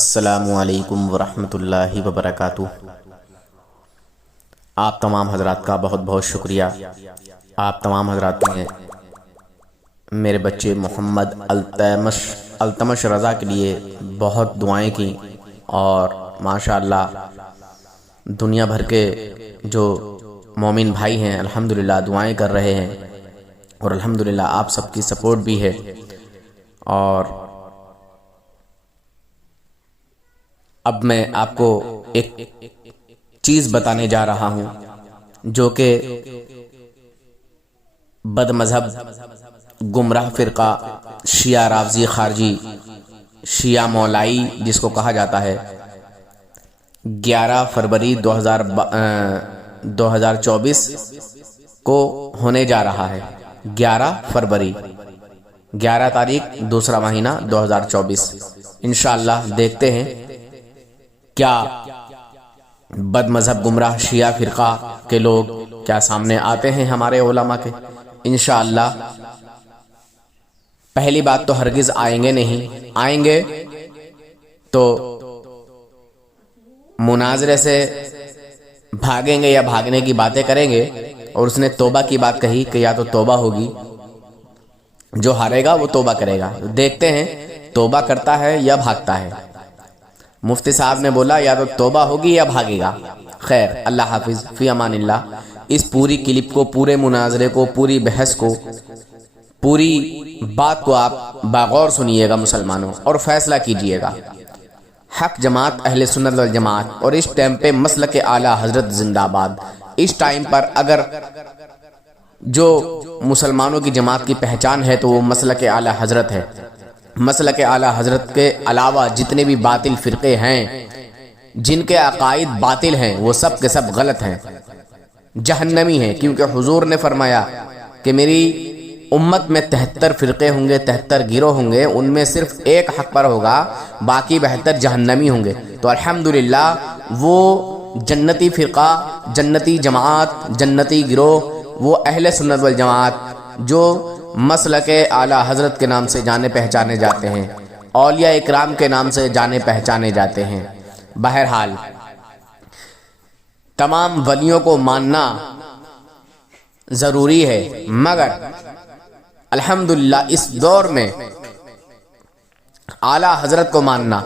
السلام علیکم ورحمۃ اللہ وبرکاتہ۔ آپ تمام حضرات کا بہت بہت شکریہ۔ آپ تمام حضرات نے میرے بچے محمد التمش رضا کے لیے بہت دعائیں کی، اور ماشاءاللہ دنیا بھر کے جو مومن بھائی ہیں الحمدللہ دعائیں کر رہے ہیں، اور الحمدللہ آپ سب کی سپورٹ بھی ہے۔ اور اب میں آپ کو ایک چیز بتانے جا رہا ہوں جو کہ بد مذہب گمراہ فرقہ شیعہ رافضی خارجی شیعہ مولائی جس کو کہا جاتا ہے 11 فروری 2024 کو ہونے جا رہا ہے۔ 11 فروری 11 تاریخ دوسرا مہینہ 2024 انشاءاللہ دیکھتے ہیں کیا بد مذہب گمراہ شیعہ فرقہ کے لوگ کیا سامنے آتے ہیں ہمارے علماء کے۔ انشاءاللہ پہلی بات تو ہرگز آئیں گے نہیں، آئیں گے تو مناظرے سے بھاگیں گے یا بھاگنے کی باتیں کریں گے، اور اس نے توبہ کی بات کہی کہ یا تو توبہ ہوگی، جو ہارے گا وہ توبہ کرے گا۔ دیکھتے ہیں توبہ کرتا ہے یا بھاگتا ہے۔ مفتی صاحب نے بولا یا تو توبہ ہوگی یا بھاگے گا۔ خیر، اللہ حافظ، فی امان اللہ۔ اس پوری کلپ کو، پورے مناظرے کو، پوری بحث کو، پوری بات کو آپ باغور سنیے گا مسلمانوں، اور فیصلہ کیجئے گا۔ حق جماعت اہل سنت والجماعت، اور اس ٹائم پہ مسلک اعلیٰ حضرت زندہ باد۔ اس ٹائم پر اگر جو مسلمانوں کی جماعت کی پہچان ہے تو وہ مسلک اعلیٰ حضرت ہے۔ مسلک اعلیٰ حضرت کے علاوہ جتنے بھی باطل فرقے ہیں، جن کے عقائد باطل ہیں، وہ سب کے سب غلط ہیں، جہنمی ہیں، کیونکہ حضور نے فرمایا کہ میری امت میں 73 فرقے ہوں گے، 73 گروہ ہوں گے، ان میں صرف ایک حق پر ہوگا، باقی 72 جہنمی ہوں گے۔ تو الحمدللہ وہ جنتی فرقہ، جنتی جماعت، جنتی گروہ، وہ اہل سنت والجماعت جو مسلک اعلیٰ حضرت کے نام سے جانے پہچانے جاتے ہیں، اولیاء اکرام کے نام سے جانے پہچانے جاتے ہیں۔ بہرحال تمام ولیوں کو ماننا ضروری ہے، مگر الحمدللہ اس دور میں اعلیٰ حضرت کو ماننا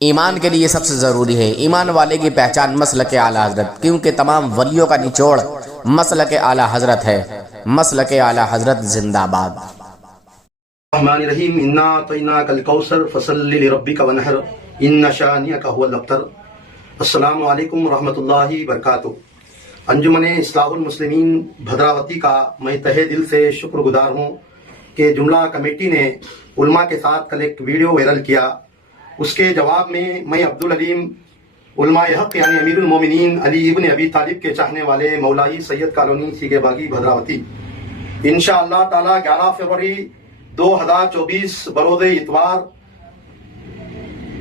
ایمان کے لیے سب سے ضروری ہے۔ ایمان والے کی پہچان مسلک اعلیٰ حضرت، کیونکہ تمام ولیوں کا نچوڑ مسلک اعلیٰ حضرت ہے۔ مسلک اعلیٰ حضرت زندہ باد۔ الرحمن الرحیم، انا اعطیناک الکوثر فصل لربک وانحر ان شانئک هو الابتر۔ السلام علیکم ورحمۃ اللہ وبرکاتہ۔ انجمن اصلاح المسلمین بھدراوتی کا میں تہہ دل سے شکر گزار ہوں کہ جملہ کمیٹی نے علماء کے ساتھ کل ایک ویڈیو وائرل کیا۔ اس کے جواب میں عبدالعلیم علماء حق یعنی امیر المومنین علی ابن ابی طالب کے چاہنے والے مولائی سید کالونی سیگے باغی بھدراوتی انشاءاللہ تعالی 11 فروری 2024 بروز اتوار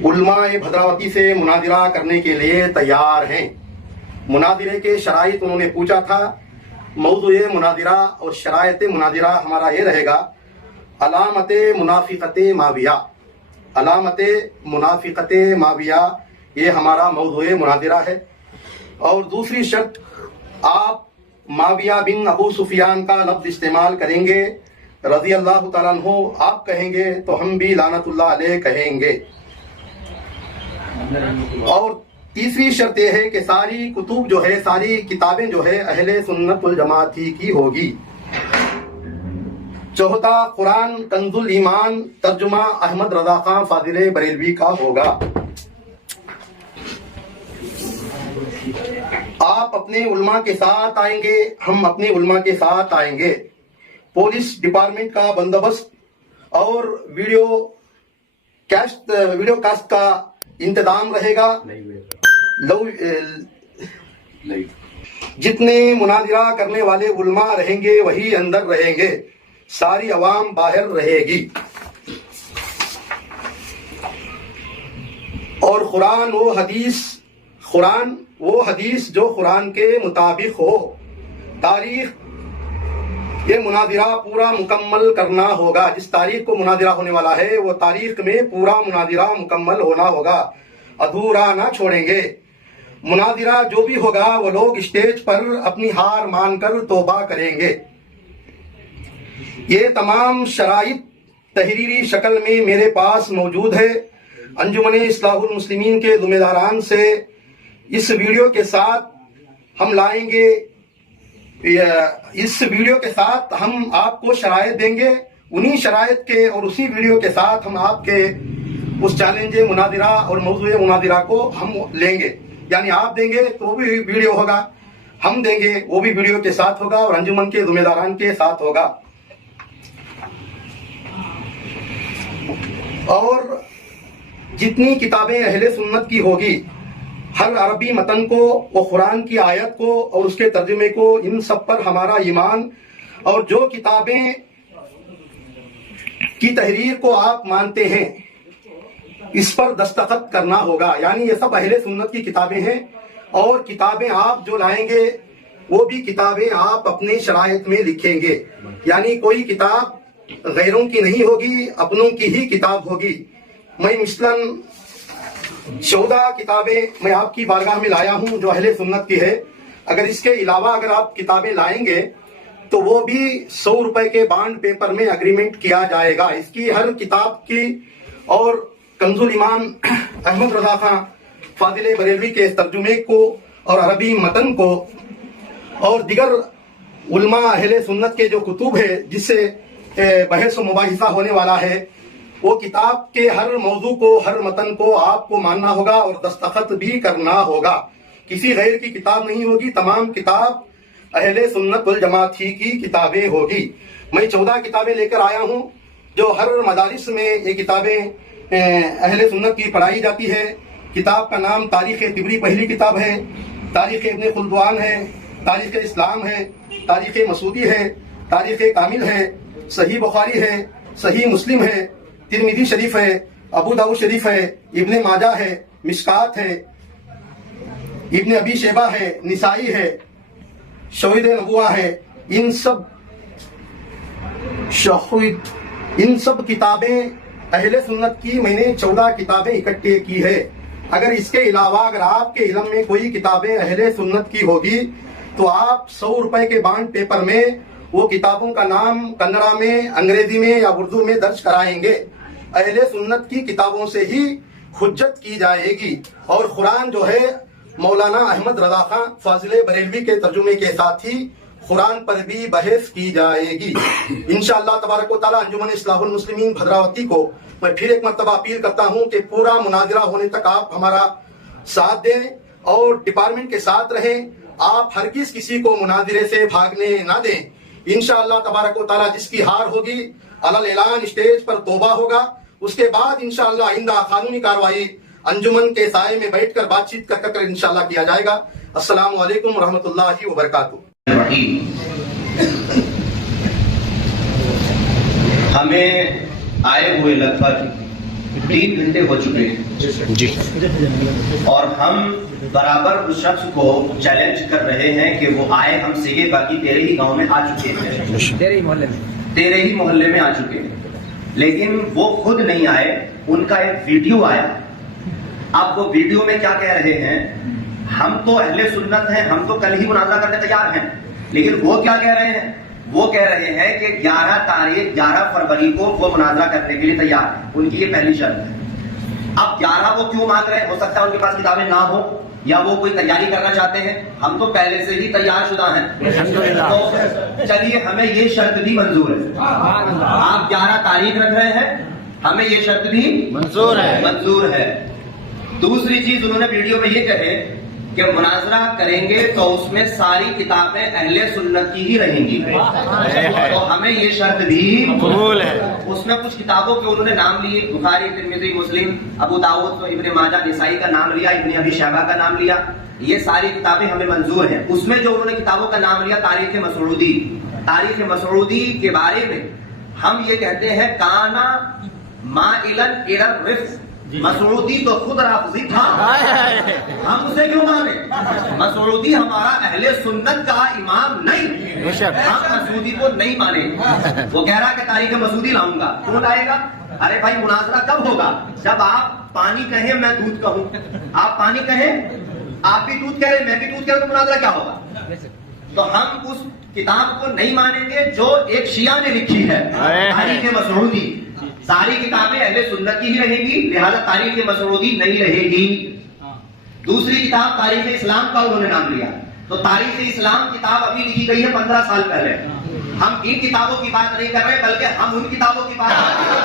علماء بھدراوتی سے مناظرہ کرنے کے لیے تیار ہیں۔ مناظرے کے شرائط انہوں نے پوچھا تھا۔ موضوع مناظرہ اور شرائط مناظرہ ہمارا یہ رہے گا: علامت منافقت ماویہ۔ علامت منافقت ماویہ یہ ہمارا موضوع مناظرہ ہے۔ اور دوسری شرط، آپ معاویہ بن ابو سفیان کا لفظ استعمال کریں گے، رضی اللہ تعالیٰ عنہ آپ کہیں گے تو ہم بھی لعنت اللہ علیہ کہیں گے۔ اور تیسری شرط یہ ہے کہ ساری کتب جو ہے، ساری کتابیں جو ہے اہل سنت والجماعت ہی کی ہوگی۔ چوتھا، قرآن کنز الایمان ترجمہ احمد رضا خان فاضل بریلوی کا ہوگا۔ آپ اپنے علماء کے ساتھ آئیں گے، ہم اپنے علماء کے ساتھ آئیں گے۔ پولیس ڈپارٹمنٹ کا بندوبست اور ویڈیو کاسٹ کا انتظام رہے گا۔ جتنے مناظرہ کرنے والے علماء رہیں گے وہی اندر رہیں گے، ساری عوام باہر رہے گی۔ اور قرآن وہ حدیث جو قرآن کے مطابق ہو، تاریخ یہ مناظرہ پورا مکمل کرنا ہوگا. جس تاریخ کو مناظرہ ہونے والا ہے وہ تاریخ میں پورا مناظرہ مکمل ہونا ہوگا, ادھورا نہ چھوڑیں گے. مناظرہ جو بھی ہوگا وہ لوگ اسٹیج پر اپنی ہار مان کر توبہ کریں گے. یہ تمام شرائط تحریری شکل میں میرے پاس موجود ہے. انجمن اصلاح المسلمین کے ذمہ داران سے اس ویڈیو کے ساتھ ہم لائیں گے, اس ویڈیو کے ساتھ ہم آپ کو شرائط دیں گے. انہی شرائط کے اور اسی ویڈیو کے ساتھ ہم آپ کے اس چیلنج مناظرہ اور موضوع مناظرہ کو ہم لیں گے. یعنی آپ دیں گے تو بھی ویڈیو ہوگا, ہم دیں گے وہ بھی ویڈیو کے ساتھ ہوگا اور انجمن کے ذمہ داران کے ساتھ ہوگا. اور جتنی کتابیں اہل سنت کی ہوگی, ہر عربی متن کو و قرآن کی آیت کو اور اس کے ترجمے کو, ان سب پر ہمارا ایمان, اور جو کتابیں کی تحریر کو آپ مانتے ہیں اس پر دستخط کرنا ہوگا. یعنی یہ سب اہل سنت کی کتابیں ہیں, اور کتابیں آپ جو لائیں گے وہ بھی کتابیں آپ اپنے شرائط میں لکھیں گے. یعنی کوئی کتاب غیروں کی نہیں ہوگی, اپنوں کی ہی کتاب ہوگی. میں مثلاً 14 کتابیں میں آپ کی بارگاہ میں لایا ہوں جو اہل سنت کی ہے. اگر اس کے علاوہ اگر آپ کتابیں لائیں گے تو وہ بھی 100 روپے کے بانڈ پیپر میں اگریمنٹ کیا جائے گا. اس کی ہر کتاب کی, اور کنز الایمان احمد رضا خان فاضل بریلوی کے ترجمے کو اور عربی متن کو, اور دیگر علماء اہل سنت کے جو کتب ہے جس سے بحث و مباحثہ ہونے والا ہے, وہ کتاب کے ہر موضوع کو, ہر متن کو آپ کو ماننا ہوگا اور دستخط بھی کرنا ہوگا. کسی غیر کی کتاب نہیں ہوگی, تمام کتاب اہل سنت والجماعت ہی کی کتابیں ہوگی. میں 14 کتابیں لے کر آیا ہوں جو ہر مدارس میں یہ کتابیں اہل سنت کی پڑھائی جاتی ہے. کتاب کا نام تاریخ طبری پہلی کتاب ہے, تاریخ ابن خلدوان ہے, تاریخ اسلام ہے, تاریخ مسعودی ہے, تاریخ کامل ہے, صحیح بخاری ہے, صحیح مسلم ہے, ترمذی شریف ہے, ابو داؤد شریف ہے, ابن ماجہ ہے, مشکات ہے, ابن ابی شیبہ ہے, نسائی ہے, شواہد نبوہ ہے. ان سب کتابیں اہل سنت کی میں نے 14 کتابیں اکٹھے کی ہے. اگر اس کے علاوہ اگر آپ کے علم میں کوئی کتابیں اہل سنت کی ہوگی تو آپ 100 روپے کے بانڈ پیپر میں وہ کتابوں کا نام کنڑا میں, انگریزی میں یا اردو میں درج کرائیں گے. اہل سنت کی کتابوں سے ہی حجت کی جائے گی. اور قرآن جو ہے مولانا احمد رضا خان فاضل بریلوی کے ترجمے کے ساتھ ہی قرآن پر بھی بحث کی جائے گی انشاءاللہ تبارک و تعالی. انجمن اصلاح المسلمین بھدراوتی کو میں پھر ایک مرتبہ اپیل کرتا ہوں کہ پورا مناظرہ ہونے تک آپ ہمارا ساتھ دیں اور ڈپارٹمنٹ کے ساتھ رہیں. آپ ہرگز کسی کو مناظرے سے بھاگنے نہ دیں. انشاءاللہ تبارک و تعالی جس کی ہار ہوگی علل اعلان اسٹیج پر توبہ ہوگا. اس کے بعد انشاءاللہ آئندہ قانونی کارروائی انجمن کے سائے میں بیٹھ کر بات چیت کر انشاءاللہ کیا جائے گا. السلام علیکم ورحمۃ اللہ وبرکاتہ. ہمیں آئے ہوئے لگ بھگ 3 گھنٹے ہو چکے ہیں جی, اور ہم برابر اس شخص کو چیلنج کر رہے ہیں کہ وہ آئے ہم سے. یہ باقی تیرے ہی گاؤں میں آ چکے ہیں, تیرے ہی محلے میں آ چکے ہیں, لیکن وہ خود نہیں آئے. ان کا ایک ویڈیو آیا. اب وہ ویڈیو میں کیا کہہ رہے ہیں, ہم تو اہل سنت ہیں, ہم تو کل ہی مناظرہ کرنے تیار ہیں, لیکن وہ کیا کہہ رہے ہیں, وہ کہہ رہے ہیں کہ 11 فروری کو وہ مناظرہ کرنے کے لیے تیار ہیں. ان کی یہ پہلی شرط ہے. اب 11 وہ کیوں مانگ رہے ہیں؟ ہو سکتا ہے ان کے پاس کتابیں نہ ہو یا وہ کوئی تیاری کرنا چاہتے ہیں. ہم تو پہلے سے ہی تیار شدہ ہیں. تو چلیے ہمیں یہ شرط بھی منظور ہے. آپ 11 تاریخ رکھ رہے ہیں, ہمیں یہ شرط بھی منظور ہے. دوسری چیز انہوں نے ویڈیو میں یہ کہے کہ مناظرہ کریں گے تو اس میں ساری کتابیں اہل سنت کی ہی رہیں گی. تو ہمیں یہ شرط بھی قبول ہے. اس میں کچھ کتابوں کے انہوں نے نام لیے, بخاری, ترمذی, مسلم, ابو داؤد, ابن ماجہ, نسائی کا نام لیا, ابن ابی شیبہ کا نام لیا. یہ ساری کتابیں ہمیں منظور ہیں. اس میں جو انہوں نے کتابوں کا نام لیا تاریخ مسعودی, تاریخ مسعودی کے بارے میں ہم یہ کہتے ہیں کانا مائلن الی الرفق مسعودی تو خود رافضی تھا، ہم اسے کیوں مانے؟ مسعودی ہمارا اہل سنت کا امام نہیں، ہم مسعودی کو نہیں مانے۔ وہ کہہ رہا کہ تاریخ مسعودی لاؤں گا، کیوں لائے گا؟ ارے بھائی مناظرہ کب ہوگا؟ جب آپ پانی کہیں میں دودھ کہوں، آپ پانی کہیں آپ بھی دودھ کہہ رہے میں بھی دودھ کہہ رہا، تو مناظرہ کیا ہوگا؟ تو ہم اس کتاب کو نہیں مانیں گے جو ایک شیعہ نے لکھی ہے، تاریخ مسعودی۔ ساری کتابیں اہل سنت کی ہی رہیں گی، لہذا تاریخ مسعودی نہیں رہے گی۔ دوسری کتاب تاریخ اسلام کا انہوں نے نام لیا، تو تاریخ اسلام کتاب ابھی لکھی گئی ہے 15 سال پہلے۔ ہم ان کتابوں کی بات نہیں کر رہے بلکہ ہم ان کتابوں کی بات کر رہے ہیں۔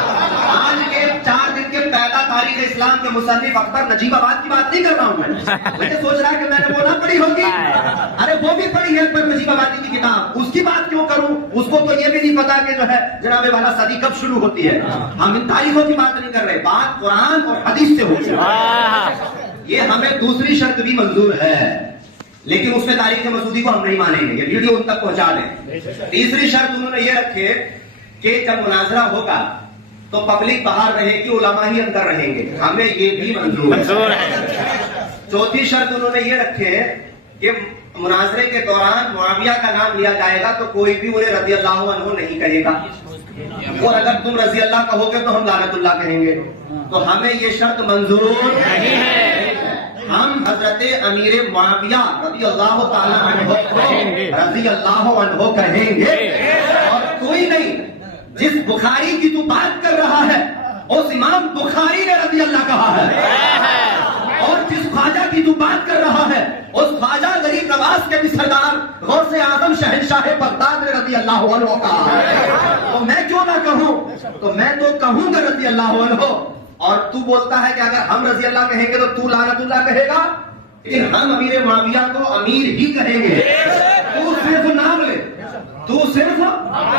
آج کے 4 دن کے پیدا تاریخ اسلام کے مصنف اختر نجیب آباد کی بات نہیں کر رہا ہوں میں سوچ رہا کہ میں نے وہ نہ پڑھی ہوگی، ارے وہ بھی پڑھی ہے اکبر نجیب آبادی کی کتاب، اس کی بات کیوں کروں؟ اس کو تو یہ بھی نہیں پتا کہ جو ہے جناب والا صدی کب شروع ہوتی ہے۔ ہم ان تاریخوں کی بات نہیں کر رہے، بات قرآن اور حدیث سے ہوتی ہے۔ یہ ہمیں دوسری شرط بھی منظور ہے، لیکن اس میں تاریخ مسعودی کو ہم نہیں مانیں گے، یہ ویڈیو ان تک پہنچا دیں۔ تیسری شرط انہوں نے یہ رکھے کہ جب مناظرہ ہوگا تو پبلک باہر رہے گی، علماء ہی اندر رہیں گے، ہمیں یہ بھی منظور ہے۔ چوتھی شرط انہوں نے یہ رکھے کہ مناظرے کے دوران معاویہ کا نام لیا جائے گا تو کوئی بھی انہیں رضی اللہ عنہ نہیں کہے گا، اور اگر تم رضی اللہ کہو گے تو ہم لعنت اللہ کہیں گے، تو ہمیں یہ شرط منظور نہیں ہے۔ ہم حضرت امیر معاویہ رضی اللہ تعالیٰ عنہ رضی اللہ عنہ کہیں گے، اور کوئی نہیں۔ جس بخاری کی تو بات کر رہا ہے اس امام بخاری نے رضی اللہ کہا ہے، اور جس خواجہ کی تو بات کر رہا ہے اس خواجہ غریب نواز کے بھی سردار غوث اعظم شہنشاہ بغداد نے رضی اللہ عنہ کہا ہے، تو میں کیوں نہ کہوں؟ تو میں تو کہوں گا رضی اللہ عنہ، اور تو بولتا ہے کہ اگر ہم رضی اللہ کہیں گے تو تو لعنت اللہ کہے گا، لیکن ہم امیر معاویہ کو امیر ہی کہیں گے۔ تو صرف نام لے، تو صرف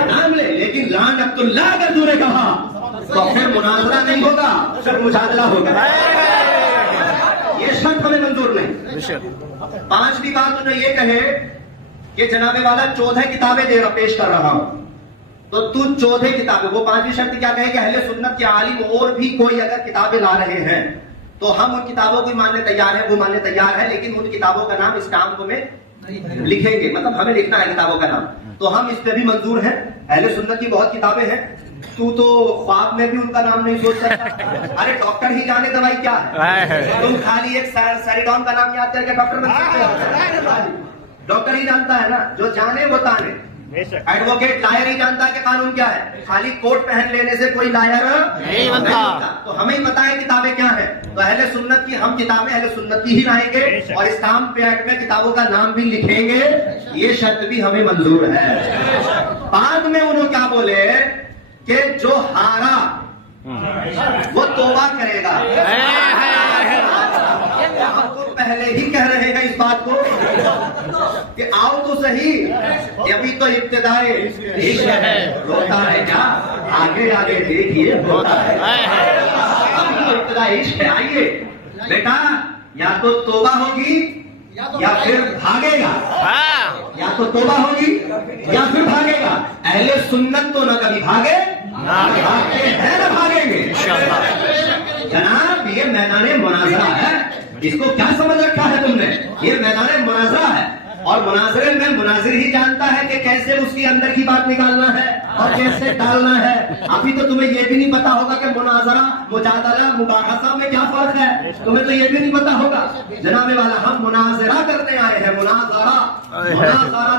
نام لے، لیکن لعنت اللہ اگر تو نے کہا تو پھر مناظرہ نہیں ہوگا، صرف مجادلہ ہوگا۔ یہ شرط ہمیں منظور نہیں۔ پانچویں بات انہوں نے یہ کہے کہ جناب والا 14 کتابیں پیش کر رہا ہوں، تو تو 14 کتابیں، وہ پانچویں شرط کیا کہے کہ اہل سنت کے عالم اور بھی کوئی اگر کتابیں لا رہے ہیں تو ہم ان کتابوں کو ماننے تیار ہیں، وہ ماننے تیار ہے، لیکن ان کتابوں کا نام اسٹامپ میں لکھیں گے، مطلب ہمیں لکھنا ہے کتابوں کا نام، تو ہم اس پہ بھی منظور ہیں۔ اہل سنت کی بہت کتابیں ہیں، تو خواب میں بھی ان کا نام نہیں سوچ سکتا۔ ارے ڈاکٹر ہی جانے دوائی کیا ہے، تم خالی ایک سیریڈون کا نام یاد کر کے ڈاکٹر بن سکتے ہو؟ ڈاکٹر ہی جانتا ہے نا، جو جانے وہ تانے۔ ایڈوکیٹ لائر ہی جانتا ہے کہ قانون کیا ہے، خالی کوٹ پہن لینے سے کوئی لائر نہیں بنتا۔ تو ہمیں ہی پتا ہے کتابیں کیا ہیں، تو اہل سنت کی ہم کتابیں اہل سنت کی ہی لائیں گے، اور اسٹامپ پیڈ میں کتابوں کا نام بھی لکھیں گے، یہ شرط بھی ہمیں منظور ہے۔ بعد میں انہوں کیا بولے کہ جو ہارا وہ توبہ کرے گا۔ ہم تو پہلے ہی کہہ رہے ہیں اس بات کو کہ آؤ تو صحیح، ابھی تو ابتدائے عشق ہے، روتا ہے کیا آگے آگے دیکھیے ہوتا ہے، ابھی تو ابتدائے عشق ہے، آئیے بیٹا، یا تو توبہ ہوگی یا پھر بھاگے گا، یا تو توبہ ہوگی یا پھر بھاگے گا۔ اہل سنت تو نہ کبھی بھاگے، بھاگتے ہیں نہ بھاگیں گے۔ جناب یہ میدان مناظرہ ہے، اس کو کیا سمجھ رکھا ہے تم نے؟ یہ میدان مناظرہ ہے، اور مناظرے میں مناظر ہی جانتا ہے کہ کیسے اس کی اندر کی بات نکالنا ہے اور کیسے ڈالنا ہے۔ ابھی تو تمہیں یہ بھی نہیں پتا ہوگا کہ مناظرہ، مجادلہ، مباحثہ میں کیا فرق ہے، تمہیں تو یہ بھی نہیں پتا ہوگا۔ جناب والا ہم مناظرہ کرنے آئے ہیں، مناظرہ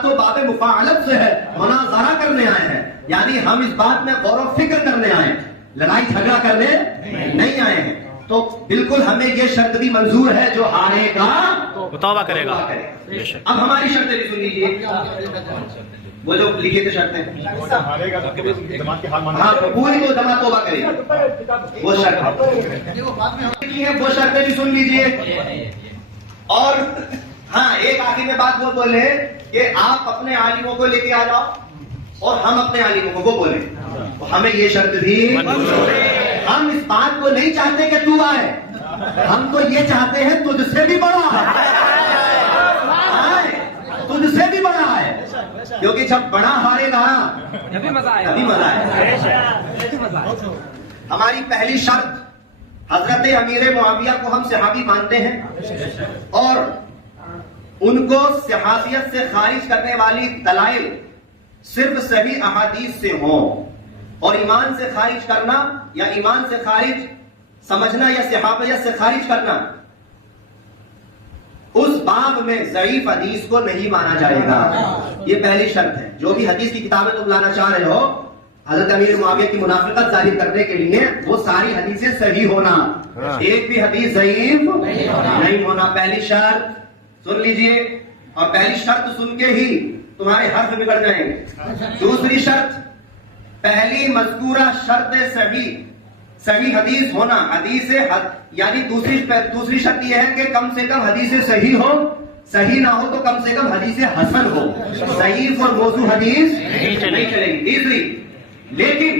تو باب مفاعلت سے ہے، مناظرہ کرنے آئے ہیں، یعنی ہم اس بات میں غور و فکر کرنے آئے ہیں، لڑائی جھگڑا کرنے نہیں آئے ہیں۔ تو بالکل ہمیں یہ شرط بھی منظور ہے، جو ہارے گا توبہ کرے گا۔ اب ہماری شرطیں بھی سن لیجیے، وہ جو لکھے تھے شرطیں، ہاں پوری تو جماعت توبہ کرے گی، وہ شرط ہے، وہ شرطیں بھی سن لیجیے۔ اور ہاں ایک آخر میں بات وہ بولے کہ آپ اپنے عالموں کو لے کے آ جاؤ اور ہم اپنے عالموں کو وہ بولیں، تو ہمیں یہ شرط بھی، ہم اس بات کو نہیں چاہتے کہ تو آئے، ہم تو یہ چاہتے ہیں تجھ سے بھی بڑا ہے، تجھ سے بھی بڑا ہے، کیونکہ جب بڑا ہارے گا ابھی مزہ ہے۔ ہماری پہلی شرط حضرت امیر معاویہ کو ہم صحابی مانتے ہیں اور ان کو صحابیت سے خارج کرنے والی دلائل صرف صحیح احادیث سے ہوں، اور ایمان سے خارج کرنا یا ایمان سے خارج سمجھنا یا صحابیت سے خارج کرنا، اس باب میں ضعیف حدیث کو نہیں مانا جائے گا. یہ پہلی شرط ہے. جو بھی حدیث کی کتابیں تم لانا چاہ رہے ہو حضرت امیر معاویہ کی منافقت ظاہر کرنے کے لیے، وہ ساری حدیثیں صحیح ہونا، ایک بھی حدیث ضعیف نہیں ہونا. پہلی شرط سن لیجئے، اور پہلی شرط سن کے ہی تمہارے حرف بگڑ جائیں گے. دوسری شرط، پہلی مذکورہ شرط صحیح حدیث ہونا. یعنی دوسری شرط یہ ہے کہ کم سے کم حدیث صحیح ہو، صحیح نہ ہو تو کم سے کم حدیث حسن ہو. ضعیف اور موضوع حدیث نہیں چلے گی. تیسری، لیکن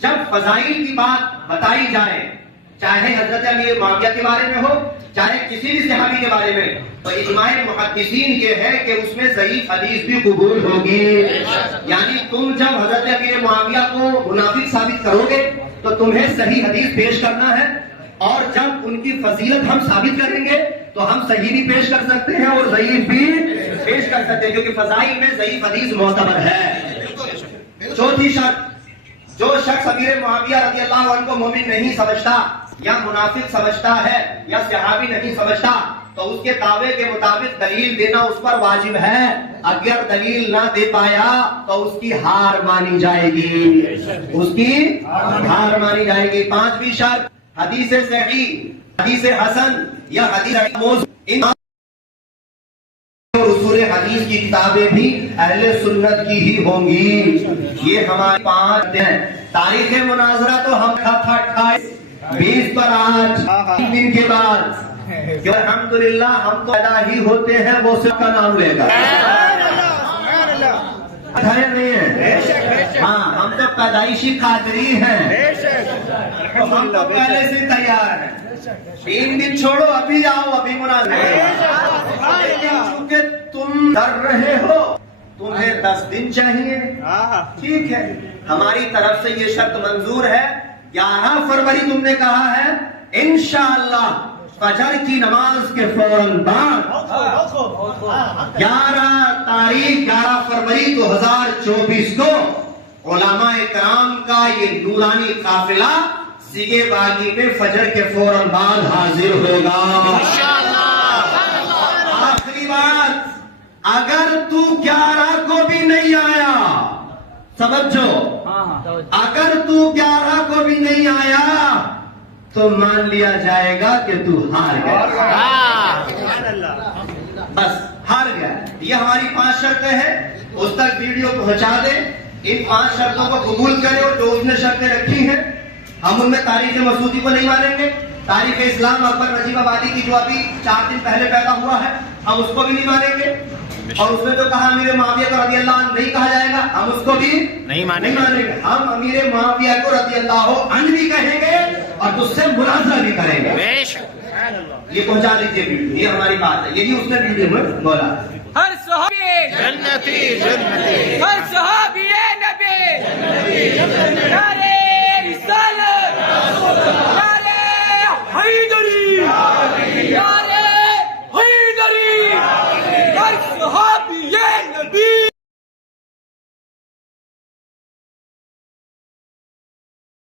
جب فضائل کی بات بتائی جائے، چاہے حضرت امیر معاویہ کے بارے میں ہو چاہے کسی بھی صحابی کے بارے میں، تو اجماع محدثین یہ ہے کہ اس میں ضعیف حدیث بھی قبول ہوگی. یعنی تم جب حضرت امیر معاویہ کو منافق ثابت کرو گے تو تمہیں صحیح حدیث پیش کرنا ہے، اور جب ان کی فضیلت ہم ثابت کریں گے تو ہم صحیح بھی پیش کر سکتے ہیں اور ضعیف بھی پیش کر سکتے ہیں، کیونکہ فضائل میں ضعیف حدیث معتبر ہے. چوتھی شرط، جو شخص امیر معاویہ رضی اللہ عنہ کو مومن نہیں سمجھتا یا منافق سمجھتا ہے یا صحابی نہیں سمجھتا، تو اس کے دعوے کے مطابق دلیل دینا اس پر واجب ہے. اگر دلیل نہ دے پایا تو اس کی ہار مانی جائے گی، اس کی ہار مانی جائے گی. پانچویں شرط، حدیث صحیح، حدیث حسن یا حدیث موضوع، ان اصول حدیث کی کتابیں بھی اہل سنت کی ہی ہوں گی. یہ ہمارے 5 ہیں. تاریخ مناظرہ تو ہم 28 پر 8 دن کے بعد، الحمدللہ ہم تو پیدا ہی ہوتے ہیں، وہ سب کا نام لے گا. نہیں ہے، ہاں ہم تو پیدائشی قادری ہیں، ہم تو پہلے سے تیار ہیں. 3 دن چھوڑو، ابھی جاؤ، ابھی مناظرہ. چونکہ تم ڈر رہے ہو، تمہیں 10 دن چاہیے، ٹھیک ہے. ہماری طرف سے یہ شرط منظور ہے. 11 فروری تم نے کہا ہے، انشاءاللہ فجر کی نماز کے فوراً بعد 11 فروری 2024 کو علماء کرام کا یہ نورانی قافلہ سیگے باغی میں فجر کے فوراً بعد حاضر ہوگا. آخری بات، اگر تو 11 کو بھی نہیں آیا، سمجھو، اگر تو 11 کو بھی نہیں آیا تو مان لیا جائے گا کہ تو ہار گیا، بس ہار گیا. یہ ہماری 5 شرطیں ہیں. اس تک ویڈیو پہنچا دیں، ان 5 شرطوں کو قبول کریں، اور جو اس نے شرطیں رکھی ہیں ہم ان میں تاریخ مسعودی کو نہیں مانیں گے. تاریخ اسلام اکبر نجیب آبادی کی جو ابھی 4 دن پہلے پیدا ہوا ہے، ہم اس کو بھی نہیں مانیں گے. اور اس نے جو کہا امیر معاویہ کو رضی اللہ عنہ نہیں کہا جائے گا، ہم اس کو بھی نہیں مانیں گے. ہم امیر معاویہ کو رضی اللہ عنہ بھی کہیں گے اور اس سے مناظرہ بھی کریں گے. یہ پہنچا دیجیے ویڈیو، یہ ہماری بات ہے. یہی اس نے ویڈیو میں بولا. ہر صحابی جنتی، ہر صحابی نبی جنتی.